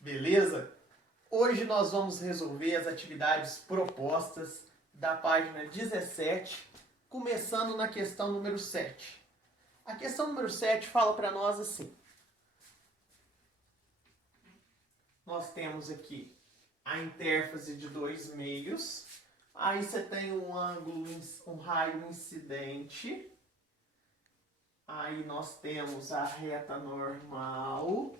Beleza? Hoje nós vamos resolver as atividades propostas da página 17, começando na questão número 7. A questão número 7 fala para nós assim. Nós temos aqui a intérface de dois meios. Aí você tem um ângulo, um raio incidente. Aí nós temos a reta normal.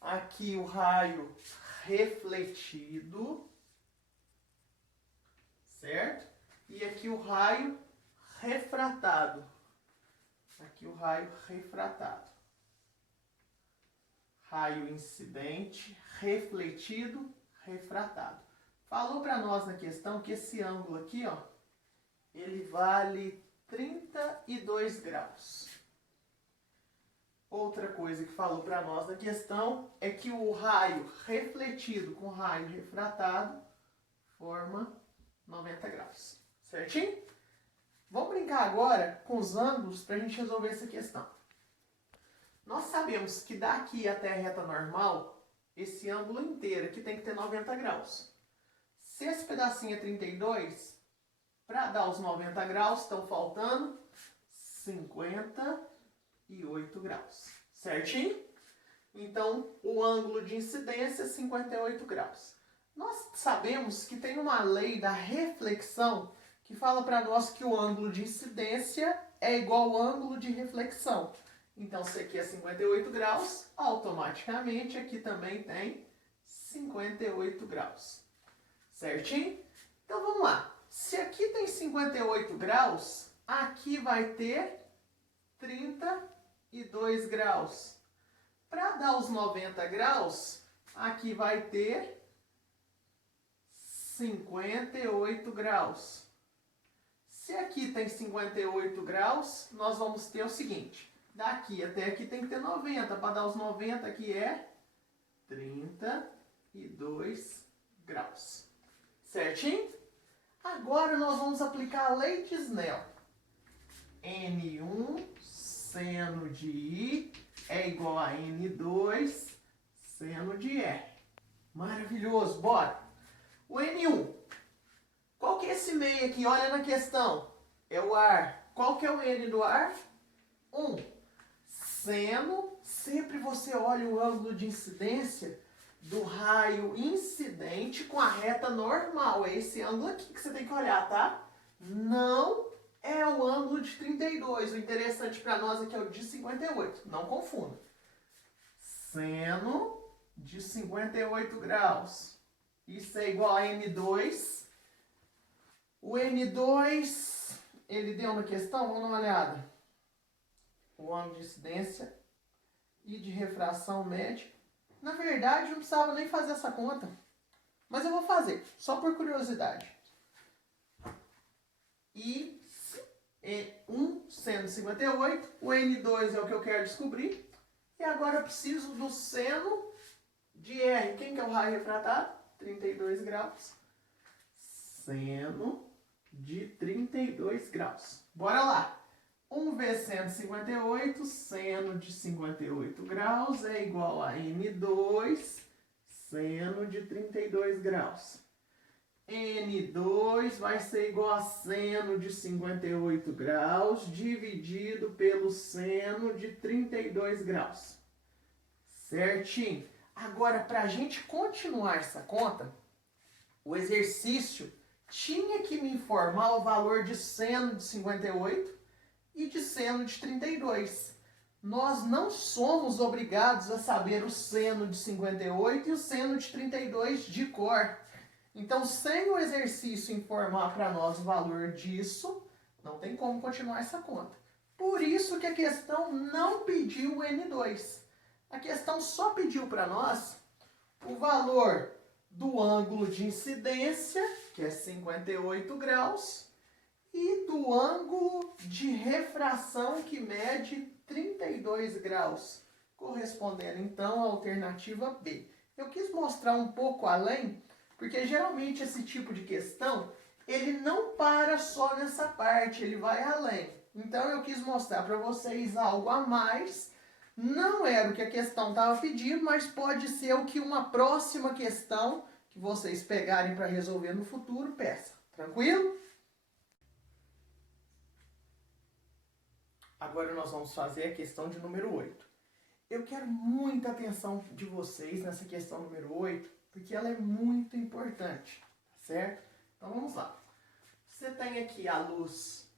Aqui o raio refletido, certo? E aqui o raio refratado. Aqui o raio refratado. Raio incidente, refletido, refratado. Falou para nós na questão que esse ângulo aqui, ó, ele vale 32 graus. Outra coisa que falou para nós na questão é que o raio refletido com raio refratado forma 90 graus. Certinho? Vamos brincar agora com os ângulos para a gente resolver essa questão. Nós sabemos que daqui até a reta normal, esse ângulo inteiro aqui tem que ter 90 graus. Se esse pedacinho é 32, para dar os 90 graus, estão faltando 58 graus. Certinho? Então, o ângulo de incidência é 58 graus. Nós sabemos que tem uma lei da reflexão que fala para nós que o ângulo de incidência é igual ao ângulo de reflexão. Então, se aqui é 58 graus, automaticamente aqui também tem 58 graus. Certinho? Então, vamos lá. Se aqui tem 58 graus, aqui vai ter 32 graus. Para dar os 90 graus, aqui vai ter 58 graus. Se aqui tem 58 graus, nós vamos ter o seguinte. Daqui até aqui tem que ter 90. Para dar os 90 aqui é 32 graus. Certinho? Agora nós vamos aplicar a lei de Snell. N1 seno de I é igual a N2 seno de R. Maravilhoso, bora! O N1. Qual que é esse meio aqui? Olha na questão. É o ar. Qual que é o N do ar? 1. Seno, sempre você olha o ângulo de incidência do raio incidente com a reta normal. É esse ângulo aqui que você tem que olhar, tá? Não é o ângulo de 32. O interessante para nós aqui é o de 58. Não confunda. Seno de 58 graus. Isso é igual a N2. O N2, ele deu na questão, vamos dar uma olhada. O ângulo de incidência e de refração média. Na verdade, não precisava nem fazer essa conta. Mas eu vou fazer, só por curiosidade. E 1 seno 58, o N2 é o que eu quero descobrir. E agora eu preciso do seno de R. Quem que é o raio refratado? 32 graus. Seno de 32 graus. Bora lá. 1 vezes seno de 58, seno de 58 graus é igual a N2 seno de 32 graus. N2 vai ser igual a seno de 58 graus dividido pelo seno de 32 graus. Certinho? Agora, para a gente continuar essa conta, o exercício tinha que me informar o valor de seno de 58 e de seno de 32. Nós não somos obrigados a saber o seno de 58 e o seno de 32 de cor. Então, sem o exercício informar para nós o valor disso, não tem como continuar essa conta. Por isso que a questão não pediu o N2. A questão só pediu para nós o valor do ângulo de incidência, que é 58 graus, e do ângulo de refração, que mede 32 graus, correspondendo então à alternativa B. Eu quis mostrar um pouco além, porque geralmente esse tipo de questão, ele não para só nessa parte, ele vai além. Então eu quis mostrar para vocês algo a mais Não era o que a questão estava pedindo, mas pode ser o que uma próxima questão que vocês pegarem para resolver no futuro peça. Tranquilo? Agora nós vamos fazer a questão de número 8. Eu quero muita atenção de vocês nessa questão número 8, porque ela é muito importante, certo? Então vamos lá. Você tem aqui a luz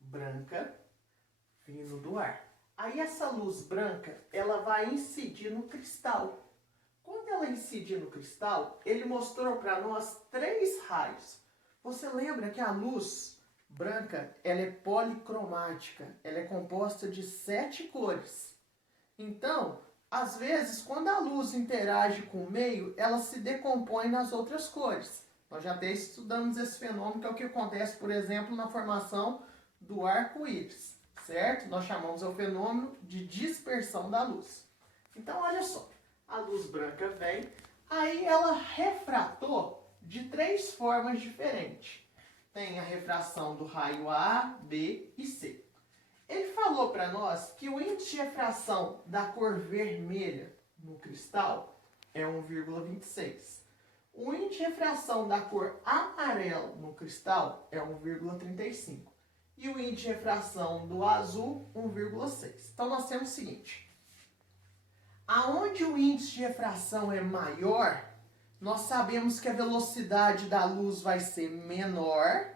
branca vindo do ar. Aí essa luz branca, ela vai incidir no cristal. Quando ela incidir no cristal, ele mostrou para nós 3 raios. Você lembra que a luz branca, ela é policromática, ela é composta de 7 cores. Então, às vezes, quando a luz interage com o meio, ela se decompõe nas outras cores. Nós já até estudamos esse fenômeno, que é o que acontece, por exemplo, na formação do arco-íris, certo? Nós chamamos o fenômeno de dispersão da luz. Então, olha só, a luz branca vem, aí ela refratou de 3 formas diferentes. Tem a refração do raio A, B e C. Ele falou para nós que o índice de refração da cor vermelha no cristal é 1,26. O índice de refração da cor amarelo no cristal é 1,35. E o índice de refração do azul, 1,6. Então, nós temos o seguinte. Aonde o índice de refração é maior, nós sabemos que a velocidade da luz vai ser menor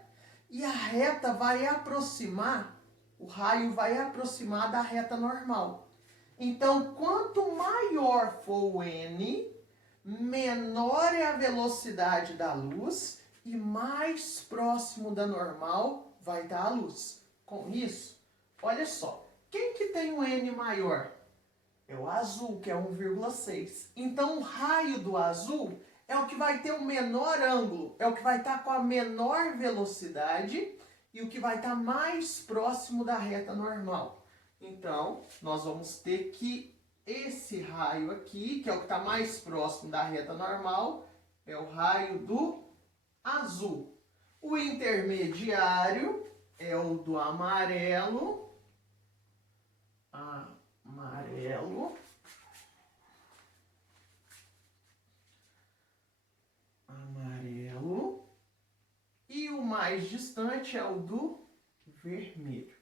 e a reta vai aproximar, o raio vai aproximar da reta normal. Então, quanto maior for o N, menor é a velocidade da luz e mais próximo da normal vai estar a luz. Com isso, olha só, quem que tem um N maior? É o azul, que é 1,6. Então, o raio do azul é o que vai ter o menor ângulo, é o que vai estar com a menor velocidade e o que vai estar mais próximo da reta normal. Então, nós vamos ter que esse raio aqui, que é o que está mais próximo da reta normal, é o raio do azul. O intermediário é o do amarelo. E o mais distante é o do vermelho.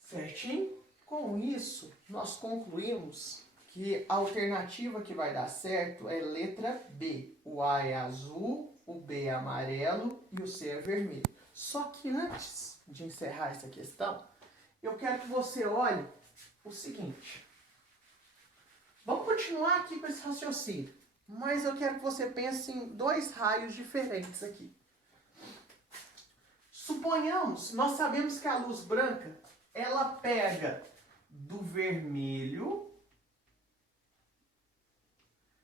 Certinho? Com isso, nós concluímos que a alternativa que vai dar certo é letra B. O A é azul, o B é amarelo e o C é vermelho. Só que antes de encerrar essa questão, eu quero que você olhe o seguinte. Vamos continuar aqui com esse raciocínio, mas eu quero que você pense em 2 raios diferentes aqui. Suponhamos, nós sabemos que a luz branca, ela pega do vermelho,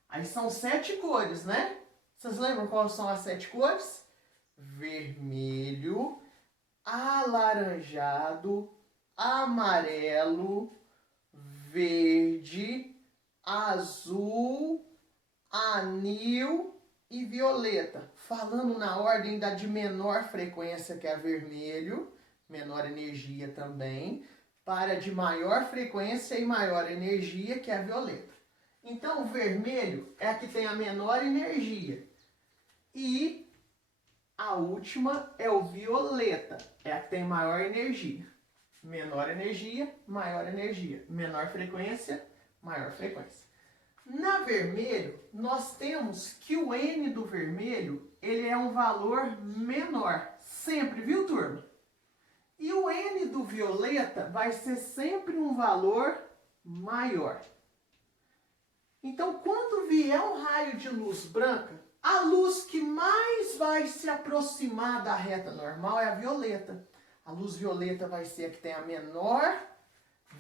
aí são 7 cores, né? Vocês lembram quais são as 7 cores? Vermelho, alaranjado, amarelo, verde, azul, anil e violeta. Falando na ordem da de menor frequência, que é vermelho, menor energia também, para de maior frequência e maior energia, que é a violeta. Então, o vermelho é a que tem a menor energia. E a última é o violeta, é a que tem maior energia. Menor energia, maior energia. Menor frequência, maior frequência. Na vermelho, nós temos que o N do vermelho, ele é um valor menor. Sempre, viu, turma? E o N do violeta vai ser sempre um valor maior. Então, quando vier um raio de luz branca, a luz que mais vai se aproximar da reta normal é a violeta. A luz violeta vai ser a que tem a menor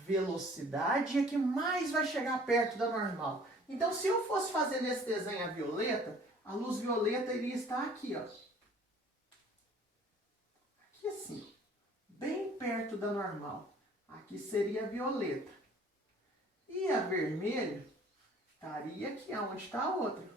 velocidade e a que mais vai chegar perto da normal. Então, se eu fosse fazer nesse desenho a violeta, a luz violeta iria estar aqui, ó. Aqui assim, bem perto da normal. Aqui seria a violeta. E a vermelha estaria aqui, onde está a outra.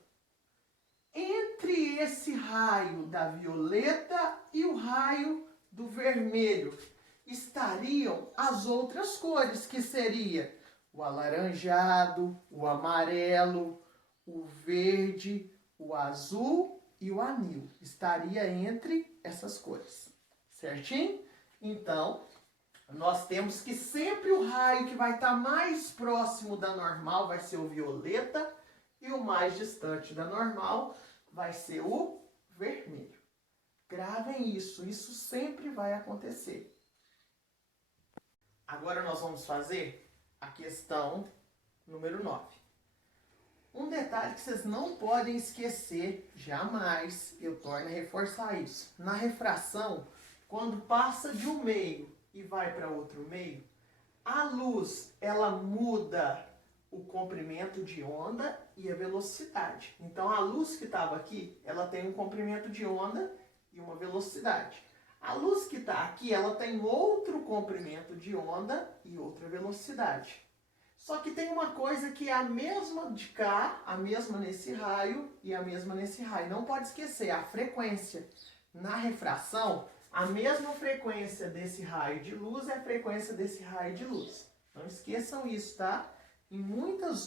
Entre esse raio da violeta e o raio do vermelho, estariam as outras cores, que seria o alaranjado, o amarelo, o verde, o azul e o anil. Estaria entre essas cores, certinho? Então, nós temos que sempre o raio que vai estar mais próximo da normal vai ser o violeta e o mais distante da normal vai ser o vermelho. Gravem isso, isso sempre vai acontecer. Agora nós vamos fazer a questão número 9. Um detalhe que vocês não podem esquecer, jamais, eu torno a reforçar isso. Na refração, quando passa de um meio e vai para outro meio, a luz, ela muda o comprimento de onda e a velocidade. Então, a luz que estava aqui, ela tem um comprimento de onda e uma velocidade. A luz que está aqui, ela tem outro comprimento de onda e outra velocidade. Só que tem uma coisa que é a mesma de cá, a mesma nesse raio e a mesma nesse raio. Não pode esquecer, a frequência. Na refração, a mesma frequência desse raio de luz é a frequência desse raio de luz. Não esqueçam isso, tá?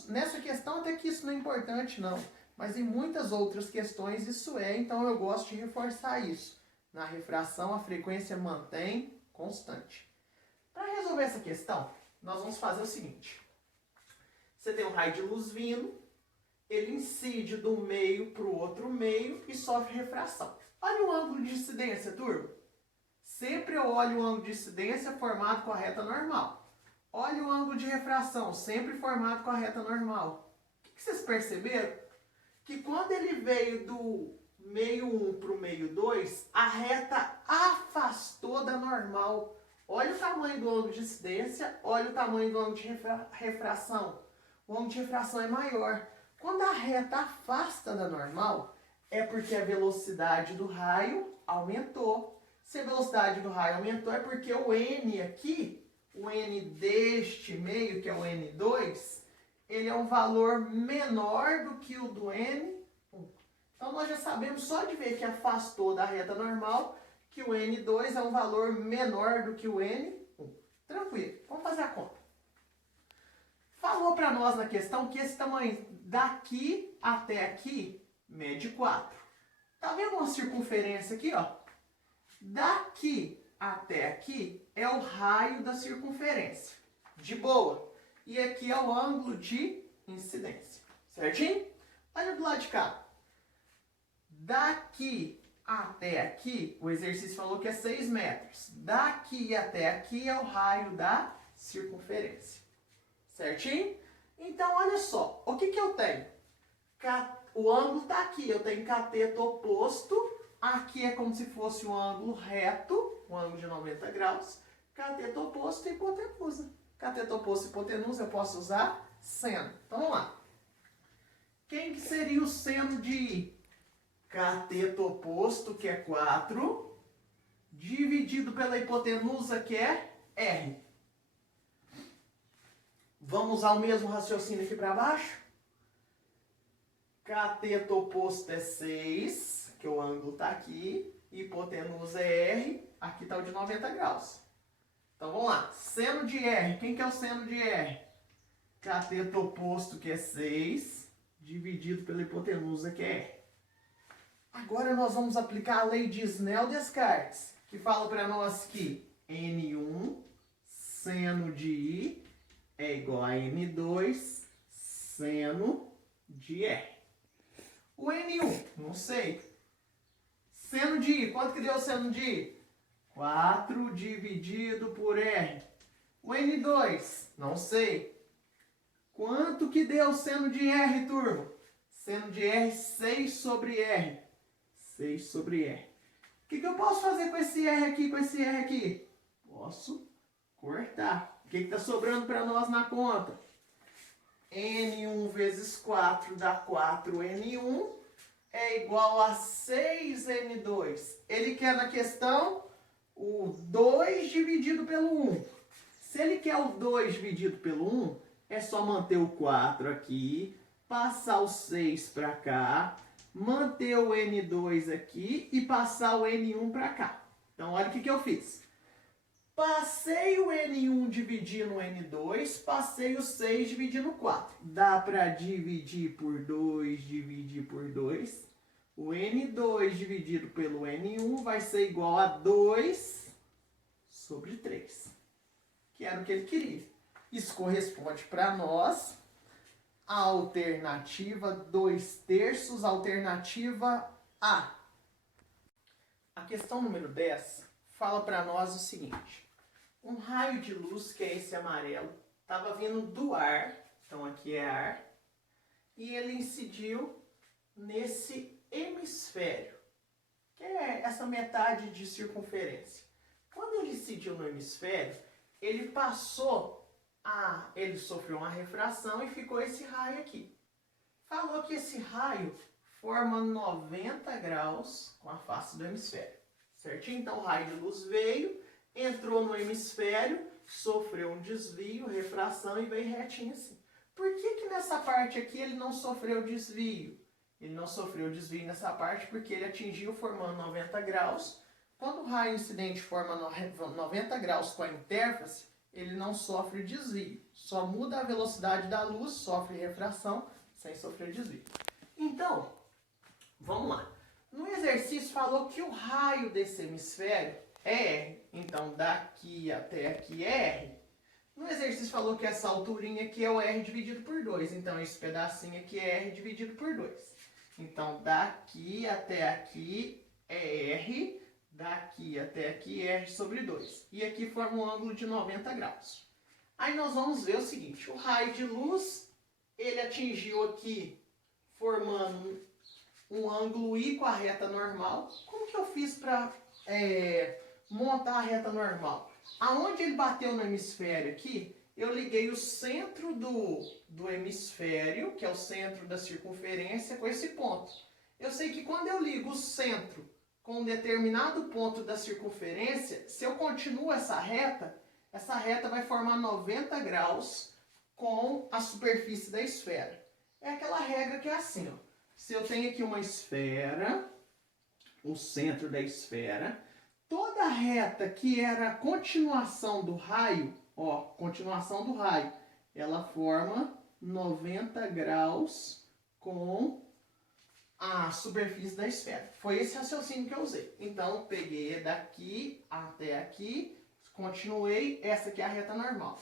Nessa questão até que isso não é importante, não. Mas em muitas outras questões isso é, então eu gosto de reforçar isso. Na refração, a frequência mantém constante. Para resolver essa questão, nós vamos fazer o seguinte. Você tem um raio de luz vindo, ele incide do meio para o outro meio e sofre refração. Olha o ângulo de incidência, turma. Sempre eu olho o ângulo de incidência formado com a reta normal. Olha o ângulo de refração, sempre formado com a reta normal. O que vocês perceberam? Que quando ele veio do meio 1 para o meio 2, a reta afastou da normal. Olha o tamanho do ângulo de incidência, olha o tamanho do ângulo de refração. O ângulo de refração é maior. Quando a reta afasta da normal, é porque a velocidade do raio aumentou. Se a velocidade do raio aumentou, é porque o N aqui, o N deste meio, que é o N2, ele é um valor menor do que o do N1. Então, nós já sabemos, só de ver que afastou da reta normal, que o N2 é um valor menor do que o N1. Tranquilo, vamos fazer a conta. Falou para nós na questão que esse tamanho daqui até aqui mede 4. Tá vendo uma circunferência aqui, ó? Daqui até aqui é o raio da circunferência. De boa. E aqui é o ângulo de incidência. Certinho? Olha do lado de cá. Daqui até aqui, o exercício falou que é 6 metros. Daqui até aqui é o raio da circunferência. Certinho? Então, olha só. O que eu tenho? O ângulo está aqui. Eu tenho cateto oposto. Aqui é como se fosse um ângulo reto, um ângulo de 90 graus. Cateto oposto e hipotenusa. Cateto oposto e hipotenusa eu posso usar seno. Então, vamos lá. Quem que seria o seno de cateto oposto, que é 4, dividido pela hipotenusa, que é R? Vamos usar o mesmo raciocínio aqui para baixo. Cateto oposto é 6, que o ângulo está aqui. Hipotenusa é R, aqui está o de 90 graus. Então vamos lá. Seno de R, quem que é o seno de R? Cateto oposto, que é 6, dividido pela hipotenusa, que é R. Agora nós vamos aplicar a lei de Snell-Descartes, que fala para nós que N1 seno de I é igual a N2 seno de R. O N1, não sei. Seno de I, quanto que deu o seno de I? 4 dividido por R. O N2, não sei. Quanto que deu o seno de R, turma? Seno de R, 6 sobre R. 6 sobre R. O que eu posso fazer com esse R aqui, com esse R aqui? Posso cortar. O que está sobrando para nós na conta? N1 vezes 4 dá 4N1 é igual a 6N2. Ele quer na questão o 2 dividido pelo 1. Se ele quer o 2 dividido pelo 1, é só manter o 4 aqui, passar o 6 para cá, manter o N2 aqui e passar o N1 para cá. Então, olha o que eu fiz. Passei o N1 dividir no N2, passei o 6 dividir no 4. Dá para dividir por 2, dividir por 2. O N2 dividido pelo N1 vai ser igual a 2 sobre 3. Que era o que ele queria. Isso corresponde para nós a alternativa 2/3, alternativa A. A questão número 10 fala para nós o seguinte. Um raio de luz, que é esse amarelo, estava vindo do ar, então aqui é ar, e ele incidiu nesse hemisfério, que é essa metade de circunferência. Quando ele incidiu no hemisfério, ele sofreu uma refração e ficou esse raio aqui. Falou que esse raio forma 90 graus com a face do hemisfério, certinho? Então o raio de luz veio, entrou no hemisfério, sofreu um desvio, refração e veio retinho assim. Por que nessa parte aqui ele não sofreu desvio? Ele não sofreu desvio nessa parte porque ele atingiu formando 90 graus. Quando o raio incidente forma 90 graus com a interface, ele não sofre desvio. Só muda a velocidade da luz, sofre refração, sem sofrer desvio. Então, vamos lá. No exercício falou que o raio desse hemisfério é R. Então, daqui até aqui é R. No exercício falou que essa alturinha aqui é o R dividido por 2. Então, esse pedacinho aqui é R dividido por 2. Então, daqui até aqui é R. Daqui até aqui é R sobre 2. E aqui forma um ângulo de 90 graus. Aí nós vamos ver o seguinte. O raio de luz, ele atingiu aqui formando um ângulo I com a reta normal. Como que eu fiz para montar a reta normal? Aonde ele bateu no hemisfério aqui, eu liguei o centro do hemisfério, que é o centro da circunferência, com esse ponto. Eu sei que quando eu ligo o centro com um determinado ponto da circunferência, se eu continuo essa reta vai formar 90 graus com a superfície da esfera. É aquela regra que é assim, ó. Se eu tenho aqui uma esfera, o centro da esfera, toda reta que era a continuação do raio, ela forma 90 graus com a superfície da esfera. Foi esse raciocínio que eu usei. Então, peguei daqui até aqui, continuei, essa aqui é a reta normal.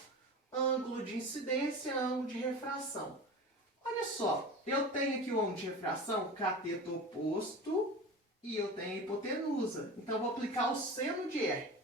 Ângulo de incidência, ângulo de refração. Olha só, eu tenho aqui o ângulo de refração, cateto oposto, e eu tenho a hipotenusa. Então, eu vou aplicar o seno de R.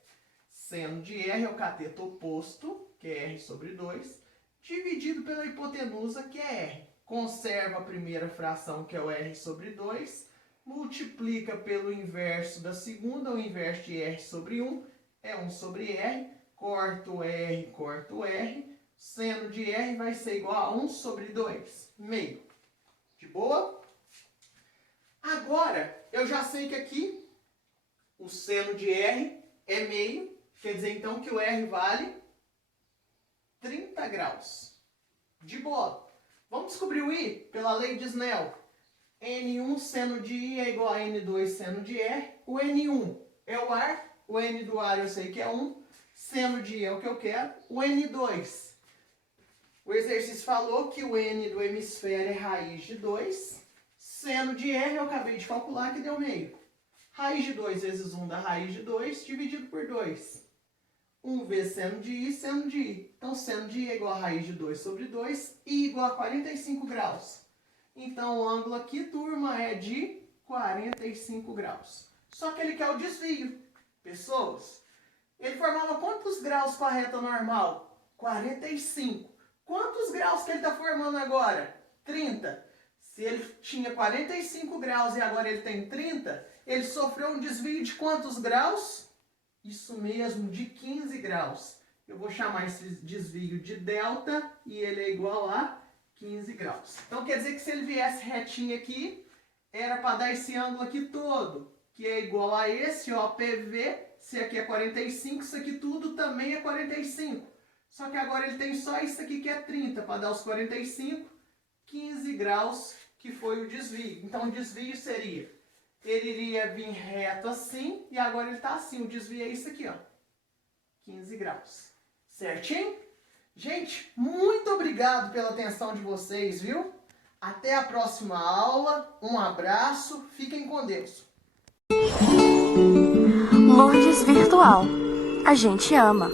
Seno de R é o cateto oposto, que é R sobre 2, dividido pela hipotenusa, que é R. Conserva a primeira fração, que é o R sobre 2, multiplica pelo inverso da segunda, o inverso de R sobre 1, é 1 sobre R, corto o R, seno de R vai ser igual a 1 sobre 2, meio. De boa? Agora, eu já sei que aqui o seno de R é meio, quer dizer então que o R vale 30 graus. De boa. Vamos descobrir o I pela lei de Snell. N1 seno de I é igual a N2 seno de R. O N1 é o ar, o N do ar eu sei que é 1, seno de I é o que eu quero. O N2, o exercício falou que o N do hemisfério é raiz de 2. Seno de R eu acabei de calcular que deu meio. Raiz de 2 vezes 1 dá raiz de 2 dividido por 2. 1 vezes seno de I, seno de I. Então, seno de I é igual a raiz de 2 sobre 2, I igual a 45 graus. Então, o ângulo aqui, turma, é de 45 graus. Só que ele quer o desvio. Pessoas, ele formava quantos graus com a reta normal? 45. Quantos graus que ele está formando agora? 30. Se ele tinha 45 graus e agora ele tem 30, ele sofreu um desvio de quantos graus? Isso mesmo, de 15 graus. Eu vou chamar esse desvio de delta e ele é igual a 15 graus. Então quer dizer que se ele viesse retinho aqui, era para dar esse ângulo aqui todo, que é igual a esse, ó, PV. Se aqui é 45, isso aqui tudo também é 45. Só que agora ele tem só isso aqui que é 30, para dar os 45, 15 graus, que foi o desvio. Então o desvio seria... ele iria vir reto assim, e agora ele está assim. O desvio é isso aqui, ó. 15 graus. Certinho? Gente, muito obrigado pela atenção de vocês, viu? Até a próxima aula. Um abraço. Fiquem com Deus. Lourdes Virtual. A gente ama.